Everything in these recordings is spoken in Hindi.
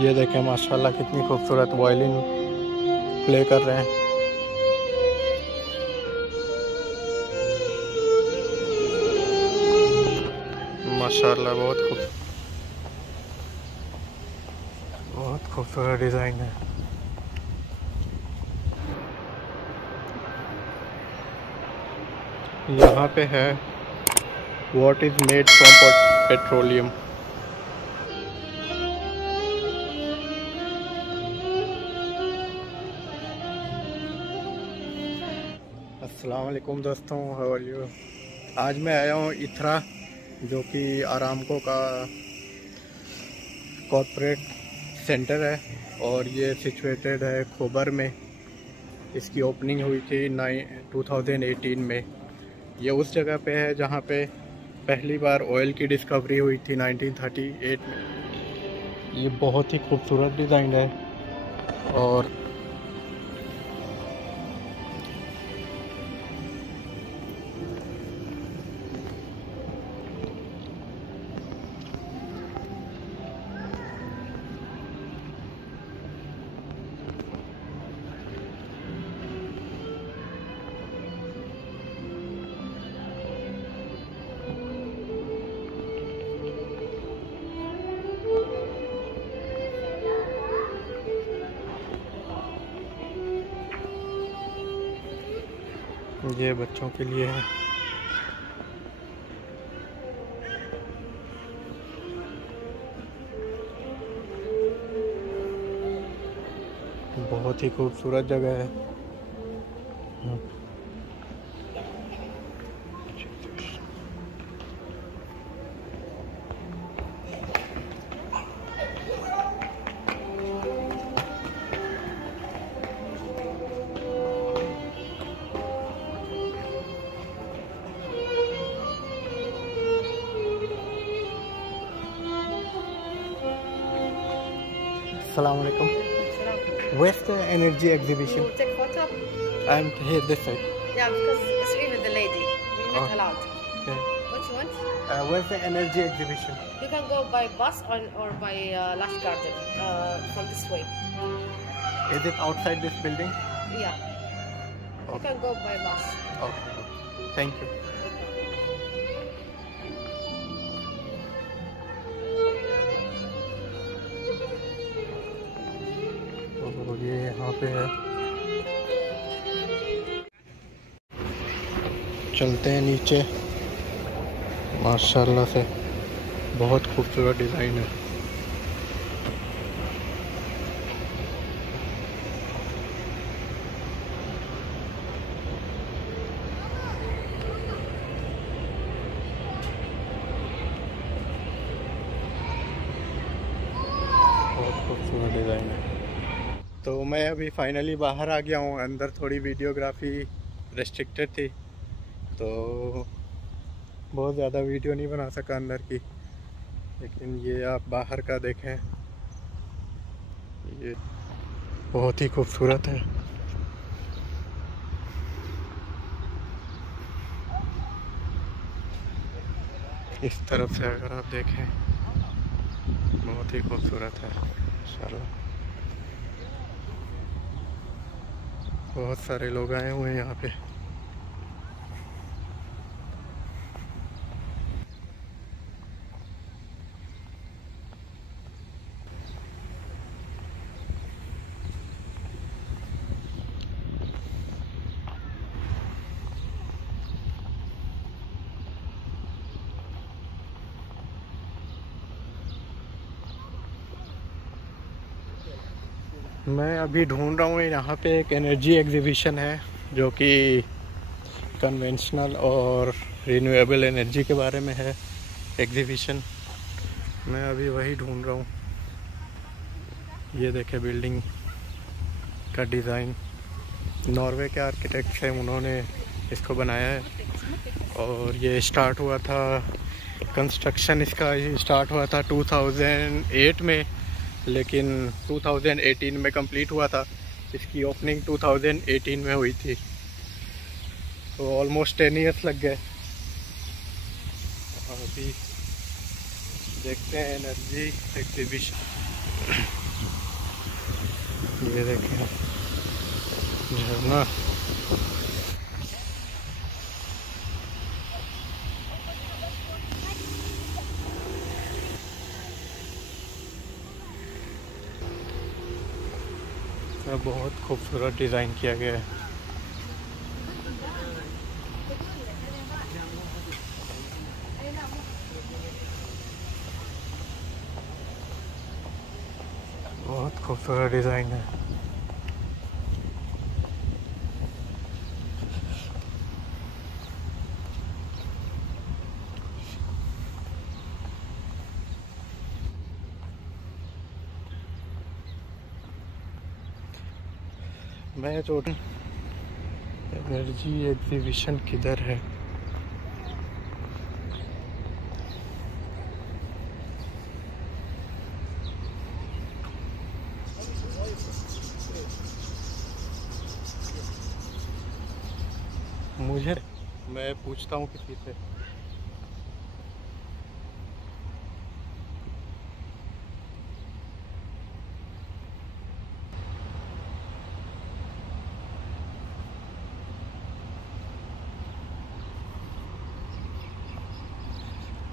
ये देखें माशाल्लाह कितनी खूबसूरत वायलिन प्ले कर रहे हैं। माशाल्लाह बहुत खूबसूरत डिज़ाइन है। यहाँ पे है what is made from petroleum. अस्सलाम वालेकुम दोस्तों, हाउ आर यू। आज मैं आया हूँ इथरा, जो कि आरामको का कॉर्पोरेट सेंटर है और ये सिचुएटेड है खोबर में। इसकी ओपनिंग हुई थी 2018 में। ये उस जगह पे है जहाँ पे पहली बार ऑयल की डिस्कवरी हुई थी 1938 में। ये बहुत ही खूबसूरत डिज़ाइन है और ये बच्चों के लिए है। बहुत ही खूबसूरत जगह है। Assalamu alaikum. Where's the energy exhibition? To take photo? I'm here this side. Yeah, because it's really the lady. We're not allowed. Okay. What you want? Where's the energy exhibition? You can go by bus or by Lush Garden from this way. Is it outside this building? Yeah. You Okay. can go by bus. Okay. Thank you. तो ये यहाँ पे है। चलते हैं नीचे। माशाल्लाह से बहुत खूबसूरत डिज़ाइन है। बहुत खूबसूरत डिज़ाइन है। तो मैं अभी फाइनली बाहर आ गया हूँ। अंदर थोड़ी वीडियोग्राफी रेस्ट्रिक्टेड थी, तो बहुत ज़्यादा वीडियो नहीं बना सका अंदर की। लेकिन ये आप बाहर का देखें, ये बहुत ही खूबसूरत है। इस तरफ से अगर आप देखें, बहुत ही खूबसूरत है माशाल्लाह। बहुत सारे लोग आए हुए हैं यहाँ पे। मैं अभी ढूंढ रहा हूँ, यहाँ पे एक एनर्जी एग्जीबिशन है जो कि कन्वेंशनल और रिन्यूएबल एनर्जी के बारे में है एग्जीबिशन। मैं अभी वही ढूंढ रहा हूँ। ये देखे बिल्डिंग का डिज़ाइन, नॉर्वे के आर्किटेक्ट हैं, उन्होंने इसको बनाया है। और ये स्टार्ट हुआ था, कंस्ट्रक्शन इसका स्टार्ट हुआ था 2008 में, लेकिन 2018 में कंप्लीट हुआ था। इसकी ओपनिंग 2018 में हुई थी, तो ऑलमोस्ट 10 ईयर्स लग गए। अभी देखते हैं एनर्जी एग्जीबिशन। ये देखें झरना। बहुत खूबसूरत डिज़ाइन किया गया है। बहुत खूबसूरत डिज़ाइन है। मैं जो एनर्जी एग्जीबिशन किधर है? मैं पूछता हूँ किसी से।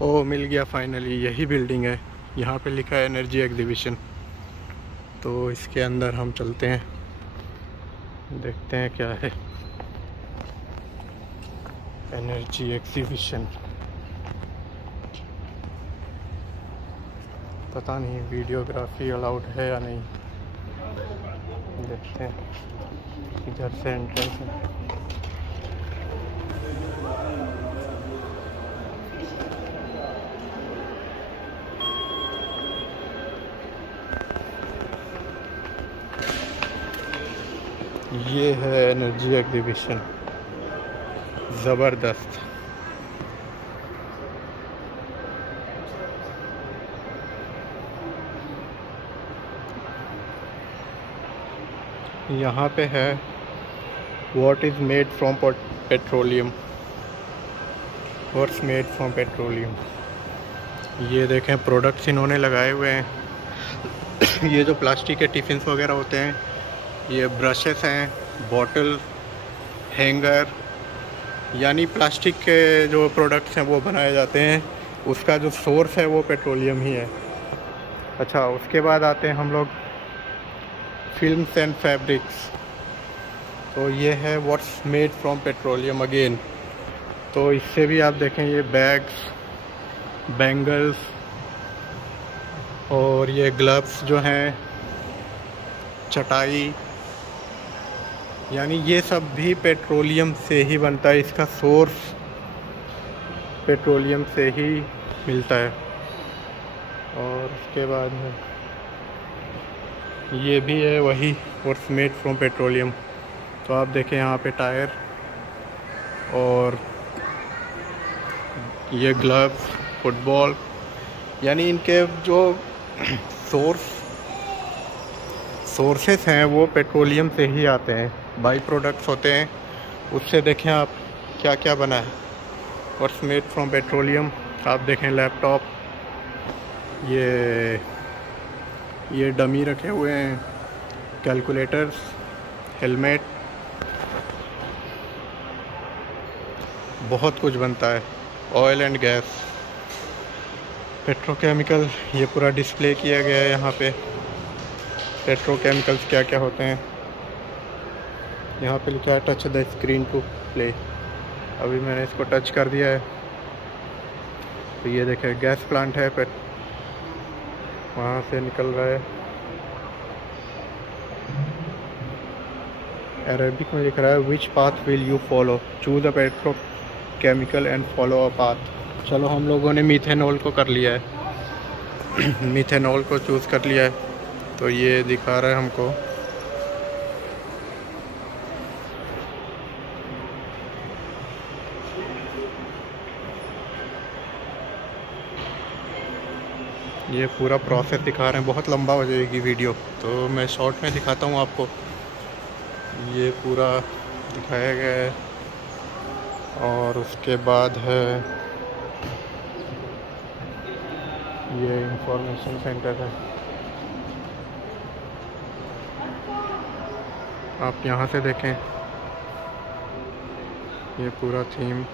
ओ मिल गया फाइनली, यही बिल्डिंग है। यहाँ पे लिखा है एनर्जी एग्जीबिशन। तो इसके अंदर हम चलते हैं, देखते हैं क्या है। एनर्जी एग्जीबिशन, पता नहीं वीडियोग्राफी अलाउड है या नहीं, देखते हैं। इधर से एंट्रेंस है। ये है एनर्जी एग्जीबिशन, ज़बरदस्त। यहाँ पे है what is made from petroleum, what's made from petroleum. ये देखें प्रोडक्ट्स इन्होंने लगाए हुए हैं। ये जो प्लास्टिक के टिफ़िन्स वगैरह होते हैं, ये ब्रशेस हैं, बॉटल, हैंगर, यानी प्लास्टिक के जो प्रोडक्ट्स हैं वो बनाए जाते हैं। उसका जो सोर्स है वो पेट्रोलियम ही है। अच्छा, उसके बाद आते हैं हम लोग फिल्म्स एंड फैब्रिक्स। तो ये है what's made from petroleum again. तो इससे भी आप देखें, ये बैग्स, बैंगल्स और ये ग्लव्स जो हैं, चटाई, यानी ये सब भी पेट्रोलियम से ही बनता है। इसका सोर्स पेट्रोलियम से ही मिलता है। और उसके बाद है ये भी है वही, व्हाट्स मेड फ्रॉम पेट्रोलियम। तो आप देखें यहाँ पे टायर और ये ग्लव्स, फुटबॉल, यानी इनके जो सोर्सेस हैं वो पेट्रोलियम से ही आते हैं। बाई प्रोडक्ट्स होते हैं, उससे देखें आप क्या क्या बना है। What's made from petroleum. आप देखें लैपटॉप, ये डमी रखे हुए हैं, कैलकुलेटर्स, हेलमेट, बहुत कुछ बनता है। ऑयल एंड गैस, पेट्रोकेमिकल, ये पूरा डिस्प्ले किया गया है यहाँ पे। पेट्रोकेमिकल्स क्या क्या होते हैं, यहाँ पे लिखा है touch the screen to play. अभी मैंने इसको टच कर दिया है। तो ये देखें गैस प्लांट है, वहाँ से निकल रहा है। अरेबिक में लिख रहा है विच path will you follow, choose a petrochemical and follow a path. चलो हम लोगों ने मीथेनॉल को कर लिया है। मीथेनॉल को चूज़ कर लिया है। तो ये दिखा रहा है हमको, ये पूरा प्रोसेस दिखा रहे हैं। बहुत लंबा हो जाएगी वीडियो, तो मैं शॉर्ट में दिखाता हूँ आपको। ये पूरा दिखाया गया है। और उसके बाद है ये इंफॉर्मेशन सेंटर है। आप यहाँ से देखें, ये पूरा थीम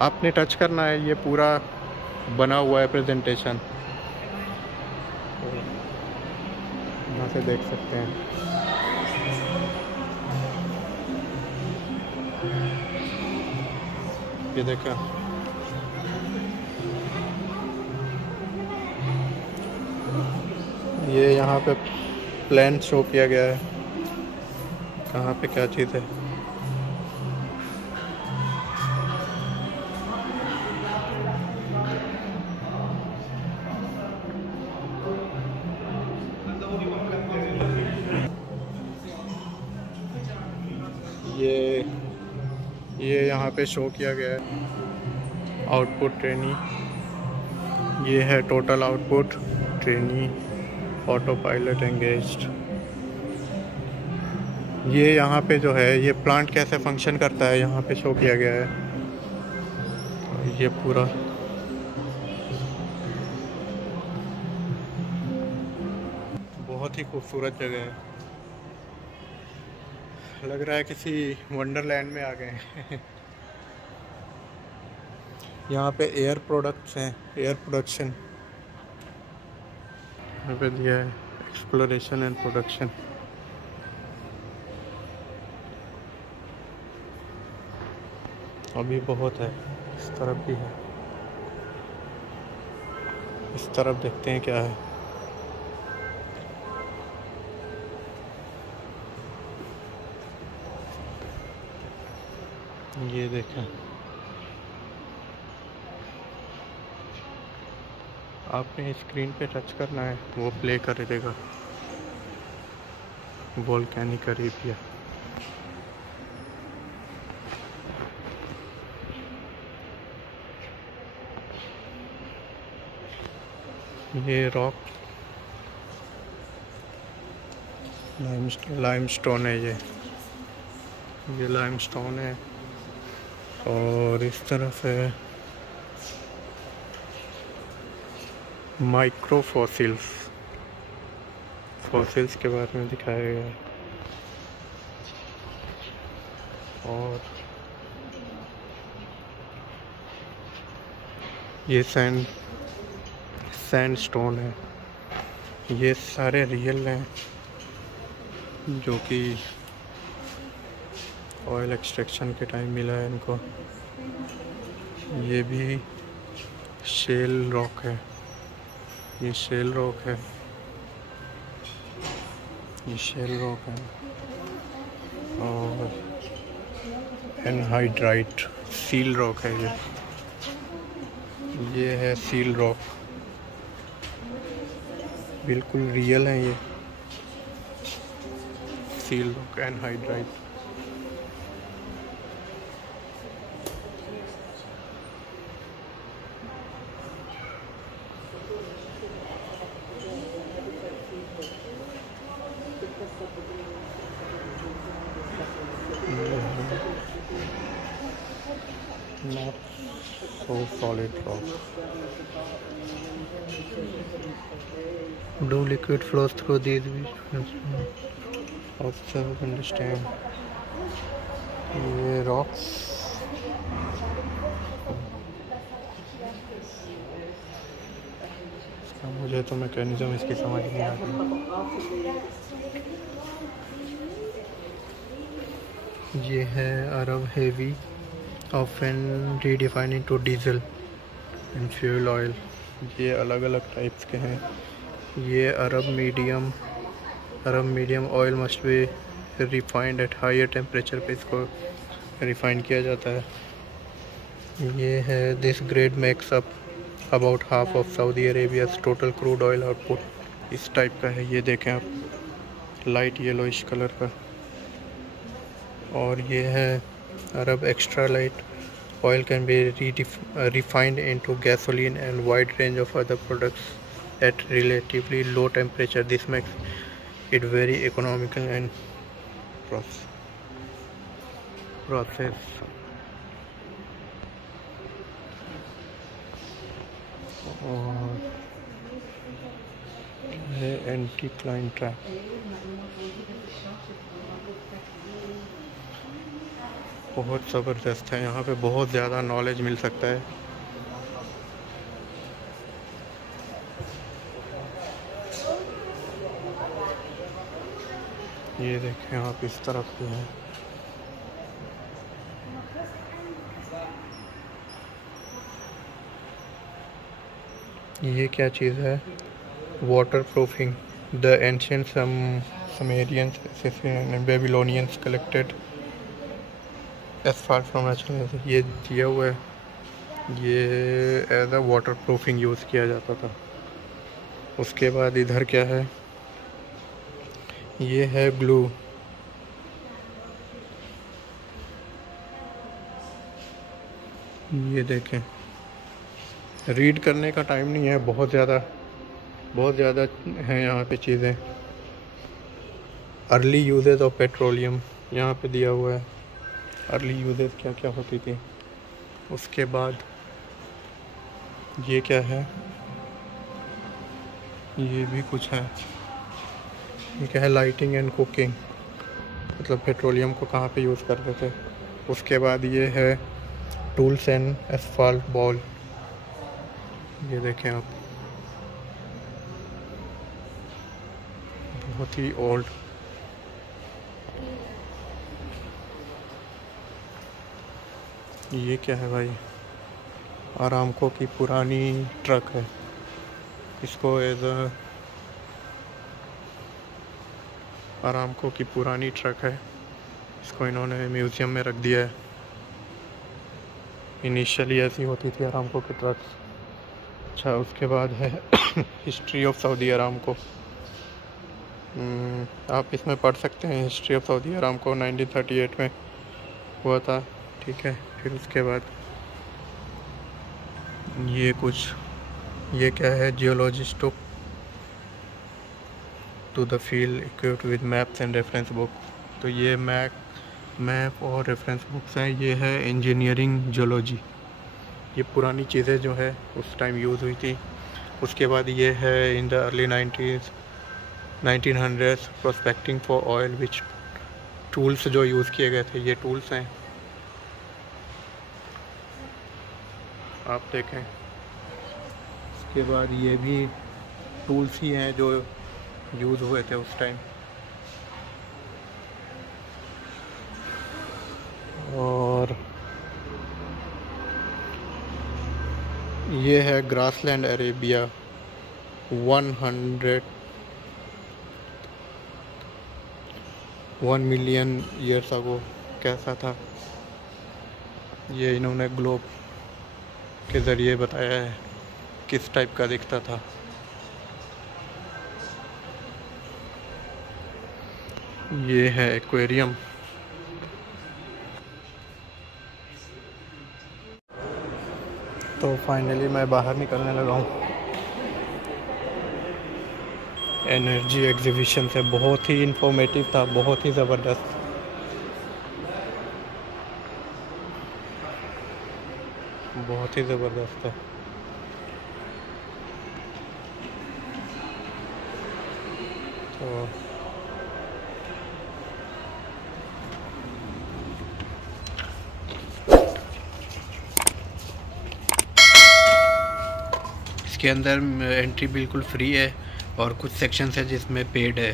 आपने टच करना है, ये पूरा बना हुआ है प्रेजेंटेशन, यहाँ से देख सकते हैं। ये देखा, ये यहाँ पे प्लान शो किया गया है, कहाँ पे क्या चीज़ है। ये यहाँ पे शो किया गया है आउटपुट ट्रेनी, ये है total output trainee, auto pilot engaged. ये यहाँ पे जो है ये प्लांट कैसे फंक्शन करता है यहाँ पे शो किया गया है। ये पूरा बहुत ही खूबसूरत जगह है, लग रहा है किसी वंडरलैंड में आ गए हैं। यहाँ पे एयर प्रोडक्ट्स हैं, एयर प्रोडक्शन यहाँ पे दिया है, एक्सप्लोरेशन एंड प्रोडक्शन। अभी बहुत है, इस तरफ भी है, इस तरफ देखते हैं क्या है। ये देखें, आपने स्क्रीन पे टच करना है, वो प्ले कर देगा वोल्केनिक अरेबिया। ये रॉक लाइमस्टोन है, ये लाइमस्टोन है। और इस तरफ है माइक्रो फॉसिल्स, फॉसिल्स के बारे में दिखाया गया है। और ये सैंडस्टोन है, ये सारे रियल हैं जो कि ऑयल एक्सट्रैक्शन के टाइम मिला है इनको। ये भी शेल रॉक है, ये शेल रॉक है, ये शेल रॉक है। और एनहाइड्राइट सील रॉक है, ये है सील रॉक, बिल्कुल रियल है ये seal rock anhydrite. Not so solid rock. Do liquid flows through these regions? Observe, understand. ये rocks मुझे तो मैकेनिज्म इसकी समझ नहीं आती। ये है अरब heavy, often redefined into diesel and fuel oil। ये अलग अलग टाइप्स के हैं। ये Arab medium oil must be refined at higher temperature पे इसको रिफाइन किया जाता है। ये है this grade makes up about half of Saudi Arabia's total crude oil output. इस टाइप का है, ये देखें आप, लाइट येलोइश कलर का। और ये है Arab extra light oil can be refined into gasoline and wide range of other products at relatively low temperature. This makes it very economical and process। और है एंटी क्लाइन ट्रैप। बहुत ज़बरदस्त है। यहाँ पे बहुत ज़्यादा नॉलेज मिल सकता है। ये देखें आप, इस तरफ भी है। ये क्या चीज़ है? Water proofing. The ancient Sumerians and Babylonians collected asphalt from natural। ये दिया हुआ है, ये as a water proofing use किया जाता था। उसके बाद इधर क्या है? ये है ग्लू। ये देखें, रीड करने का टाइम नहीं है, बहुत ज़्यादा है यहाँ पे चीज़ें। अर्ली यूजेस ऑफ पेट्रोलियम यहाँ पे दिया हुआ है। अर्ली यूजेस क्या क्या होती थी। उसके बाद ये क्या है? ये भी कुछ है। ये क्या है? लाइटिंग एंड कुकिंग, मतलब पेट्रोलियम को कहाँ पे यूज़ करते थे। उसके बाद ये है टूल्स एंड एस्फाल्ट बॉल। ये देखें आप, बहुत ही ओल्ड। ये क्या है भाई? आरामको की पुरानी ट्रक है। इसको एज अ आरामको की पुरानी ट्रक है, इसको इन्होंने म्यूज़ियम में रख दिया है। इनिशियली ऐसी होती थी आरामको की ट्रक्स। अच्छा, उसके बाद है हिस्ट्री ऑफ सऊदी आरामको। आप इसमें पढ़ सकते हैं, हिस्ट्री ऑफ सऊदी आरामको 1938 में हुआ था। ठीक है, फिर उसके बाद ये क्या है? Geologist to the field equipped with maps and reference book. तो ये मैप और रेफरेंस बुक्स हैं। ये है इंजीनियरिंग जियोलॉजी। ये पुरानी चीज़ें जो है उस टाइम यूज़ हुई थी। उसके बाद ये है in the early 1900s prospecting for oil which tools जो यूज़ किए गए थे, ये टूल्स हैं, आप देखें। उसके बाद ये भी टूल्स ही हैं जो यूज़ हुए थे उस टाइम। और ये है grassland Arabia 1 million years ago कैसा था। ये इन्होंने ग्लोब के ज़रिए बताया है किस टाइप का दिखता था। ये है एक्वेरियम। तो फाइनली मैं बाहर निकलने लगा हूँ एनर्जी एग्जीबिशन से। बहुत ही इंफॉर्मेटिव था, बहुत ही ज़बरदस्त। बहुत ही ज़बरदस्त है। तो इसके अंदर एंट्री बिल्कुल फ्री है और कुछ सेक्शंस है जिसमें पेड है।